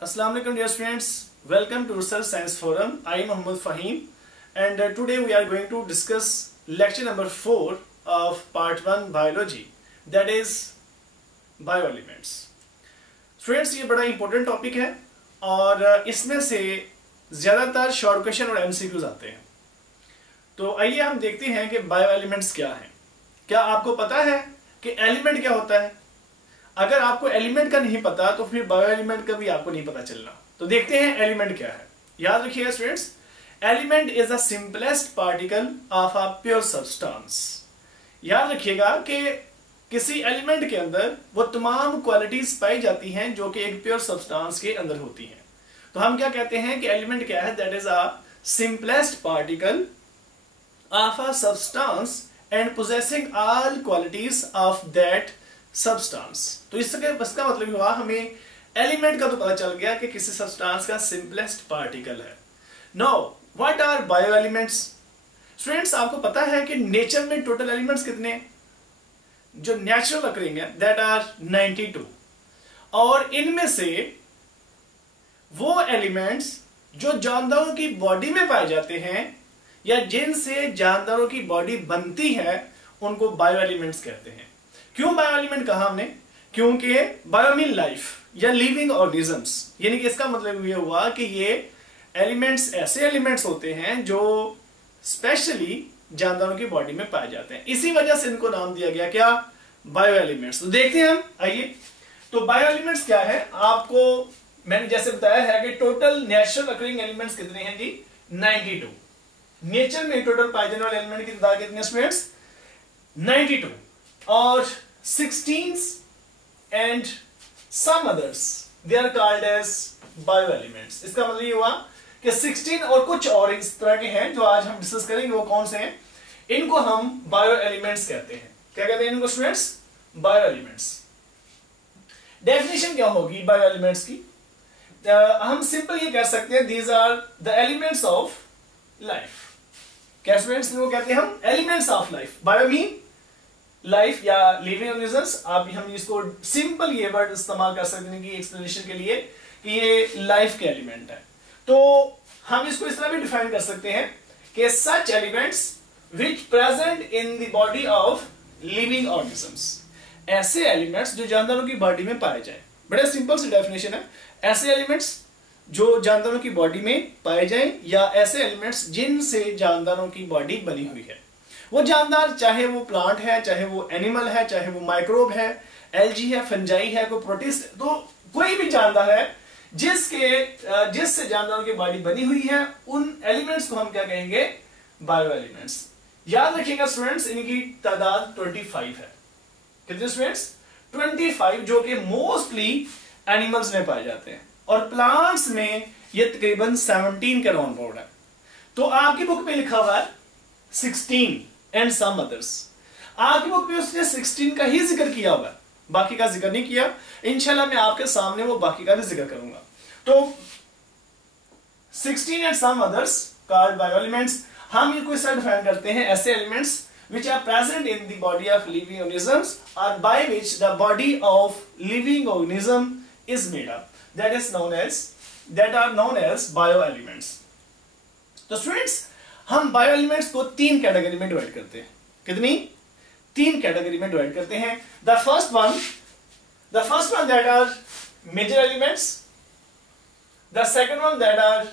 Assalamu alaikum dear students, welcome to Research Science Forum. I am Muhammad Fahim and today we are going to discuss lecture number 4 of part 1 biology, that is bioelements. Students, ये बड़ा important topic है और इसमें से ज़्यादातर short question और MCQs आते हैं। तो आइए हम देखते हैं कि बायोएलिमेंट्स क्या हैं। क्या आपको पता है कि एलिमेंट क्या होता है? अगर आपको एलिमेंट का नहीं पता तो फिर बायो एलिमेंट का भी आपको नहीं पता चलना। तो देखते हैं एलिमेंट क्या है। याद रखिएगा students, element is the simplest particle of a pure substance. याद रखिएगा कि किसी एलिमेंट के अंदर वो तमाम क्वालिटीज पाई जाती हैं जो कि एक प्योर सब्सटेंस के अंदर होती हैं। तो हम क्या कहते हैं कि एलिमेंट क्या है? That is a simplest particle of a substance and possessing all qualities of that substance. तो इसका मतलब हुआ हमें एलिमेंट का तो पता चल गया कि किसी सब्सटेंस का सिंपलेस्ट पार्टिकल है। Now what are bio elements? Students, आपको पता है कि नेचर में टोटल एलिमेंट्स कितने हैं जो नेचुरल अकरिंग है? That are 92। और इनमें से वो एलिमेंट्स जो जानदारों की बॉडी में पाए जाते हैं या जिनसे जानदारों की बॉडी बनती है उनको बायो एलिमेंट्स कहते हैं। क्यों बायो एलिमेंट कहा हमने? क्योंकि बायो मीन लाइफ या लिविंग ऑर्गेनिजम्स, यानी कि इसका मतलब ये हुआ कि ये एलिमेंट्स ऐसे एलिमेंट्स होते हैं जो स्पेशली जानदारों की बॉडी में पाए जाते हैं। इसी वजह से इनको नाम दिया गया क्या? Bio elements. तो देखते हैं हम, आइए। तो बायो एलिमेंट्स क्या है? आपको मैंने जैसे बताया है कि टोटल नेचुरल अकरिंग एलिमेंट्स कितने हैं जी? 92। नेचर में टोटल पाए जाने वाले एलिमेंट की तादाद कितनी है स्टूडेंट्स? 92। और 16 and some others they are called as bioelements। इसका मतलब ये हुआ कि 16 और कुछ और इस तरह के हैं जो आज हम डिस्कस करेंगे। वो कौन से हैं? इनको हम बायोएलिमेंट्स कहते हैं। क्या कहते हैं इनको स्टूडेंट्स? बायोएलिमेंट्स। डेफिनेशन क्या होगी बायोएलिमेंट्स की? हम सिंपल ये कह सकते हैं these are the elements of life. क्या स्टूडेंट्स इनको कहते हैं हम? Elements of life. Bio mean life या लिविंग ऑर्गेनिजम्स। आप हम इसको सिंपल ये वर्ड इस्तेमाल कर सकते हैं कि एक्सप्लेनेशन के लिए कि ये लाइफ के एलिमेंट है। तो हम इसको इस तरह भी डिफाइन कर सकते हैं कि such elements which present in the body of living organisms. ऐसे एलिमेंट्स जो जानदारों की बॉडी में पाए जाए। बड़े सिंपल सी डेफिनेशन है। ऐसे एलिमेंट्स जो जानदारों की बॉडी में पाए जाए या ऐसे एलिमेंट्स जिनसे जानदारों की बॉडी बनी हुई है। वो जानदार चाहे वो प्लांट है, चाहे वो एनिमल है, चाहे वो माइक्रोब है, एल्गी है, फंजाई है, कोई प्रोटिस्ट, तो कोई भी जानदार है जिससे जानदारों की बॉडी बनी हुई है, उन एलिमेंट्स को हम क्या कहेंगे? Bio elements. याद रखिएगा स्टूडेंट्स, इनकी तादाद 25 है। कितने स्टूडेंट्स? 25, जो कि मोस्टली एनिमल्स में पाए जाते हैं और प्लांट्स में ये तकरीबन 17 के अराउंड अबाउट है। तो आपकी बुक में लिखा हुआ है 16 एंड सम अदर्स। आपकी बुक में उसने 16 का ही जिक्र किया हुआ है, बाकी का जिक्र नहीं किया। इंशाल्लाह मैं आपके सामने वो बाकी का भी जिक्र करूंगा। तो 16 एंड सम अदर्स कॉल्ड बायोएलिमेंट्स। हम इनको इस तरह डिफाइन करते हैं, ऐसे elements which are present in the body of living organisms or by which the body of living organism is made up, that are known as bioelements। तो students, हम बायोएलिमेंट्स को 3 कैटेगरी में डिवाइड करते हैं। कितनी? 3 कैटेगरी में डिवाइड करते हैं। The first one that are major elements, the second one that are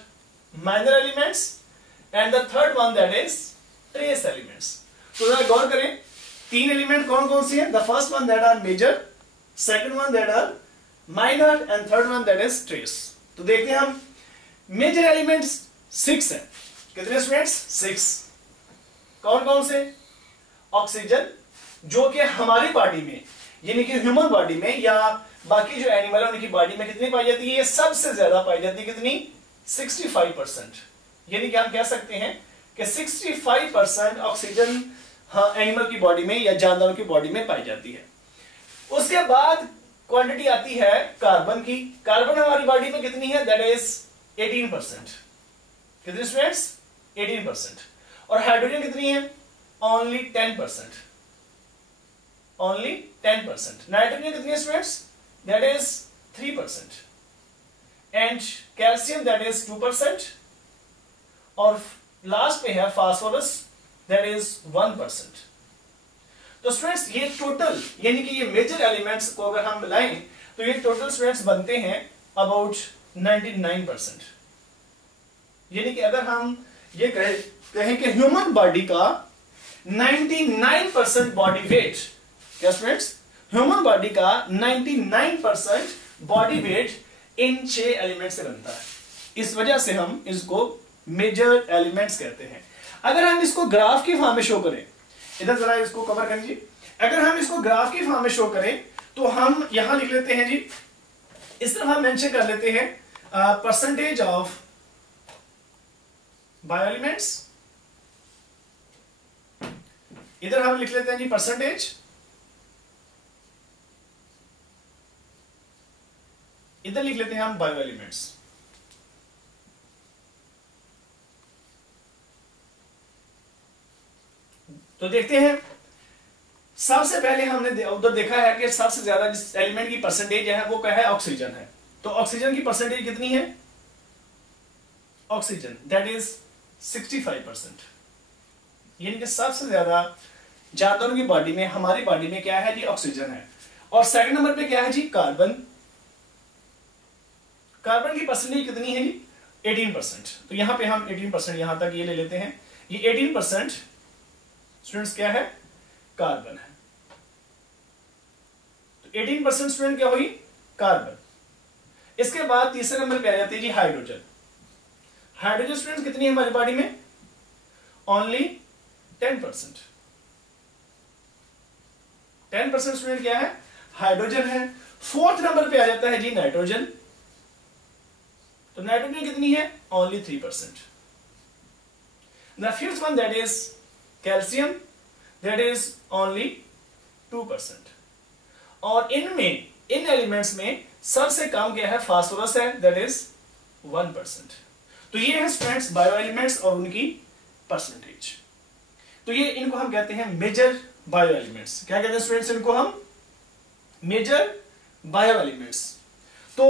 minor elements and the third one that is trace elements. तो जरा गौर करें, 3 एलिमेंट कौन कौन से हैं? The first one that are major, second one that are minor and third one that is trace. तो देखते हैं हम। मेजर एलिमेंट्स 6 हैं। कितने स्टूडेंट्स? 6। कौन कौन से? ऑक्सीजन, जो कि हमारी बॉडी में यानी कि ह्यूमन बॉडी में या बाकी जो एनिमल है उनकी बॉडी में कितनी पाई जाती है? ये सबसे ज्यादा पाई जाती है। कितनी? 65%। यानी कि हम कह सकते हैं कि 65% ऑक्सीजन एनिमल की बॉडी में या जानदारों की बॉडी में पाई जाती है। उसके बाद क्वांटिटी आती है कार्बन की। कार्बन हमारी बॉडी में कितनी है? That is 18%। कितने स्टूडेंट्स? 18%। और हाइड्रोजन कितनी है? ओनली 10%। ओनली 10%। नाइट्रोजन कितनी है students? That is 3%। And calcium that is 2%, और लास्ट पे है फास्फोरस दैट इज 1%। तो स्टूडेंट्स ये टोटल यानी कि ये मेजर एलिमेंट्स को अगर हम मिलाएं तो ये टोटल स्टूडेंट्स बनते हैं अबाउट 99%। यानी कि अगर हम ये कहें कि ह्यूमन बॉडी का 99% बॉडी वेट, क्या स्टूडेंट्स, ह्यूमन बॉडी का 99% बॉडी वेट इन 6 एलिमेंट से बनता है। इस वजह से हम इसको मेजर एलिमेंट्स कहते हैं। अगर हम इसको ग्राफ की फॉर्म में शो करें, इधर जरा इसको कवर कर लीजिए, अगर हम इसको ग्राफ की फॉर्म में शो करें तो हम यहां लिख लेते हैं जी, इस तरह हम मेंशन कर लेते हैं परसेंटेज ऑफ बायो एलिमेंट्स, इधर हम लिख लेते हैं जी परसेंटेज, इधर लिख लेते हैं हम बायो एलिमेंट्स। तो देखते हैं, सबसे पहले हमने उधर देखा है कि सबसे ज्यादा जिस एलिमेंट की परसेंटेज है वो क्या है, ऑक्सीजन है। तो ऑक्सीजन की परसेंटेज कितनी है, ऑक्सीजन दैट इज 65%। यानी कि सबसे ज्यादा जानवरों की बॉडी में, हमारी बॉडी में क्या है जी, ऑक्सीजन है। और सेकंड नंबर पे क्या है जी, कार्बन। कार्बन की परसेंटेज कितनी है जी, 18%। तो यहां पे हम 18% यहां तक ये ले लेते हैं, ये 18% स्टूडेंट्स क्या है, कार्बन है। तो 18% स्टूडेंट क्या हुई, कार्बन। इसके बाद तीसरे नंबर पे आ जाती है जी हाइड्रोजन। हाइड्रोजन स्टूडेंट कितनी है हमारी बॉडी में, ओनली 10%। 10% स्टूडेंट क्या है, हाइड्रोजन है। फोर्थ नंबर पे आ जाता है जी नाइट्रोजन। तो नाइट्रोजन कितनी है, only 3%। The fifth one that is calcium that is only 2%। और इनमें, इन एलिमेंट्स में सबसे कम क्या है, फास्फोरस है दैट इज 1%। तो ये है स्टूडेंट्स बायो एलिमेंट्स और उनकी परसेंटेज। तो ये इनको हम कहते हैं मेजर बायो एलिमेंट्स। क्या कहते हैं स्टूडेंट्स इनको हम, मेजर बायो एलिमेंट्स। तो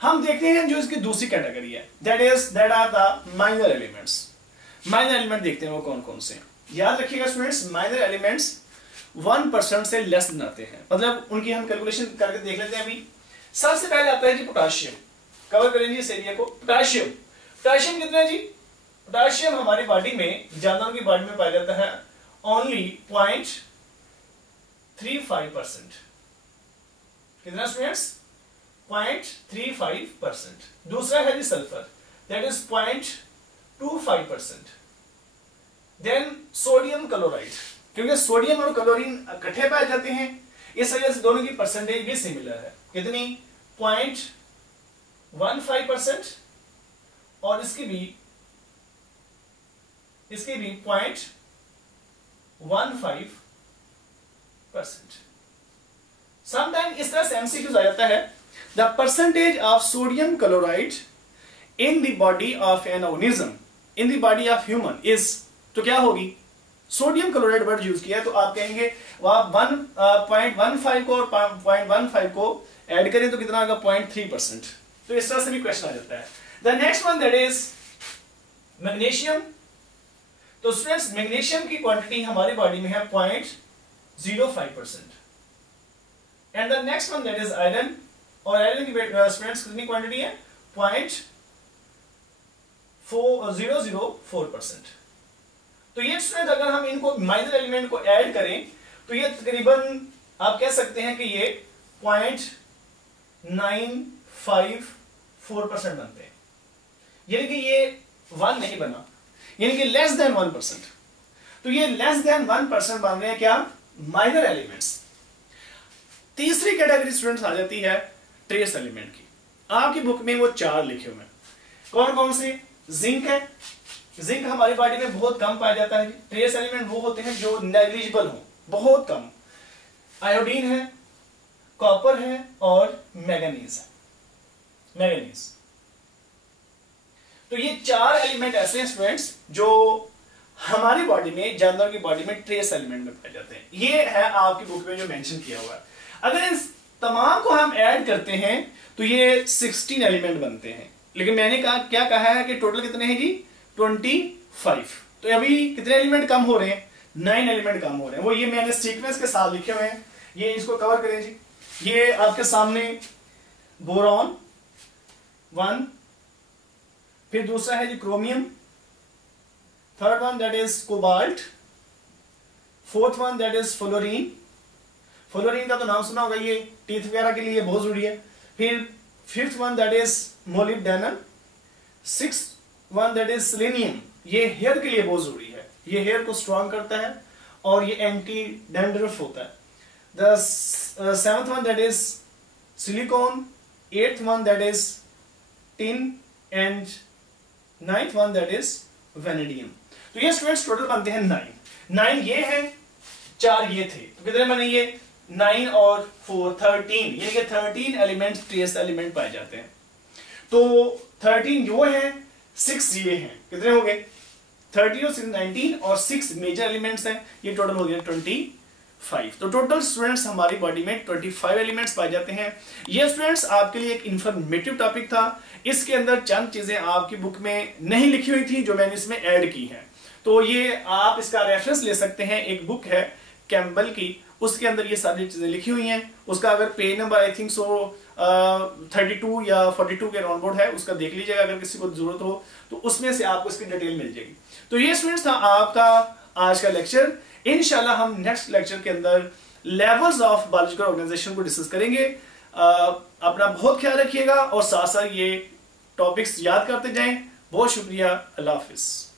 हम देखते हैं जो इसकी दूसरी कैटेगरी है that are the minor elements. Minor element देखते हैं वो कौन कौन से हैं। याद रखिएगा स्टूडेंट्स, माइनर एलिमेंट्स 1% से लेस बनाते हैं, मतलब उनकी हम कैलकुलेशन करके देख लेते हैं। अभी सबसे पहले आता है जी पोटाशियम। कवर करेंगे इस एरिया को। पोटाशियम, पोटाशियम कितना है जी, पोटाशियम हमारी बॉडी में, जानवरों की बॉडी में पाया जाता है ओनली 0.35%। कितना स्टूडेंट्स, 0.35%। दूसरा है जी sulphur that is 0.25%। Then sodium chloride, क्योंकि सोडियम और क्लोरीन इकट्ठे पाए जाते हैं, इस वजह से दोनों की परसेंटेज भी सिमिलर है। कितनी, 0.15%, और इसकी भी 0.15%। समटाइम इस तरह से एमसीक्यूज आ जाता है, the percentage of sodium chloride in the body of an organism, in the body of human is, तो क्या होगी, सोडियम क्लोराइड वर्ड यूज किया है तो आप कहेंगे आप 1.15 को और 0.15 को ऐड करें तो कितना होगा, 0.3%। तो इस तरह से भी क्वेश्चन आ जाता है। The next one that is magnesium. तो स्टूडेंट्स मैग्नीशियम की क्वांटिटी हमारी बॉडी में है 0.05%। And the next one that is iron, और आयरन की स्टूडेंट्स कितनी क्वांटिटी है, 0.004%। तो ये स्टूडेंट अगर हम इनको माइनर एलिमेंट को ऐड करें तो ये तकरीबन आप कह सकते हैं कि ये 0.954% बनते हैं। यानी कि ये 1 नहीं बना, यानी कि लेस देन 1%। तो ये लेस देन 1% बन रहे हैं क्या, माइनर एलिमेंट्स। तीसरी कैटेगरी स्टूडेंट्स आ जाती है ट्रेस एलिमेंट की। आपकी बुक में वो 4 लिखे हुए हैं। कौन कौन से, जिंक है, जिंक हमारी बॉडी में बहुत कम पाया जाता है। ट्रेस एलिमेंट वो होते हैं जो नेग्लिजिबल हो, बहुत कम। आयोडीन है, कॉपर है और मैंगनीज है, मैंगनीज। तो ये 4 एलिमेंट ऐसे हैं स्टूडेंट्स जो हमारी बॉडी में, जानवर की बॉडी में ट्रेस एलिमेंट में पाए जाते हैं। ये है आपकी बुक में जो मेंशन किया हुआ है। अगर इन तमाम को हम ऐड करते हैं तो ये 16 एलिमेंट बनते हैं। लेकिन मैंने क्या कहा है कि टोटल कितने हैं जी 25। तो अभी कितने एलिमेंट कम हो रहे हैं 9 एलिमेंट कम हो रहे हैं। वो ये मैंने सीक्वेंस के साथ लिखे हुए हैं, ये इसको कवर करें जी। ये आपके सामने बोरॉन 1, फिर दूसरा है जी chromium, third one that is cobalt, fourth one that is fluorine. Fluorine का तो नाम सुना होगा, ये टीथ वगैरह के लिए बहुत जरूरी है। फिर fifth one that is molybdenum, six one that is selenium, ये हेयर के लिए बहुत जरूरी है, ये हेयर को स्ट्रांग करता है और ये एंटी डैंड्रफ होता है। The seventh one that is silicon, eighth one that is tin and ninth one that is vanadium. तो ये स्टूडेंट्स टोटल बनते हैं 9 ये है, 4 ये थे, तो कितने बने ये 9 और 4 13, यानी कि 13 एलिमेंट ट्रेस एलिमेंट पाए जाते हैं। तो 13 जो है, 6 ये हैं, कितने हो गए 30 और 19 और 6 मेजर एलिमेंट्स हैं, ये टोटल हो गया 25। तो टोटल स्टूडेंट्स हमारी बॉडी में 25 एलिमेंट्स पाए जाते हैं। ये स्टूडेंट्स आपके लिए एक इंफॉर्मेटिव टॉपिक था। इसके अंदर चंद चीजें आपकी बुक में नहीं लिखी हुई थी जो मैंने इसमें ऐड की हैं, तो ये आप इसका रेफरेंस ले सकते हैं। एक बुक है कैम्बल की, उसके अंदर ये सारी चीजें लिखी हुई हैं। उसका अगर page number I think so 32 या 42 के राउंड बोर्ड है, उसका देख लीजिएगा अगर किसी को जरूरत हो तो, उसमें से आपको इसकी डिटेल मिल जाएगी। तो ये स्टूडेंट्स था आपका आज का लेक्चर। इंशाल्लाह हम नेक्स्ट लेक्चर के अंदर लेवल्स ऑफ बायोलॉजिकल ऑर्गेनाइजेशन को डिस्कस करेंगे। अपना बहुत ख्याल रखिएगा और साथ साथ ये टॉपिक्स याद करते जाएं। बहुत शुक्रिया, अल्लाह हाफिज।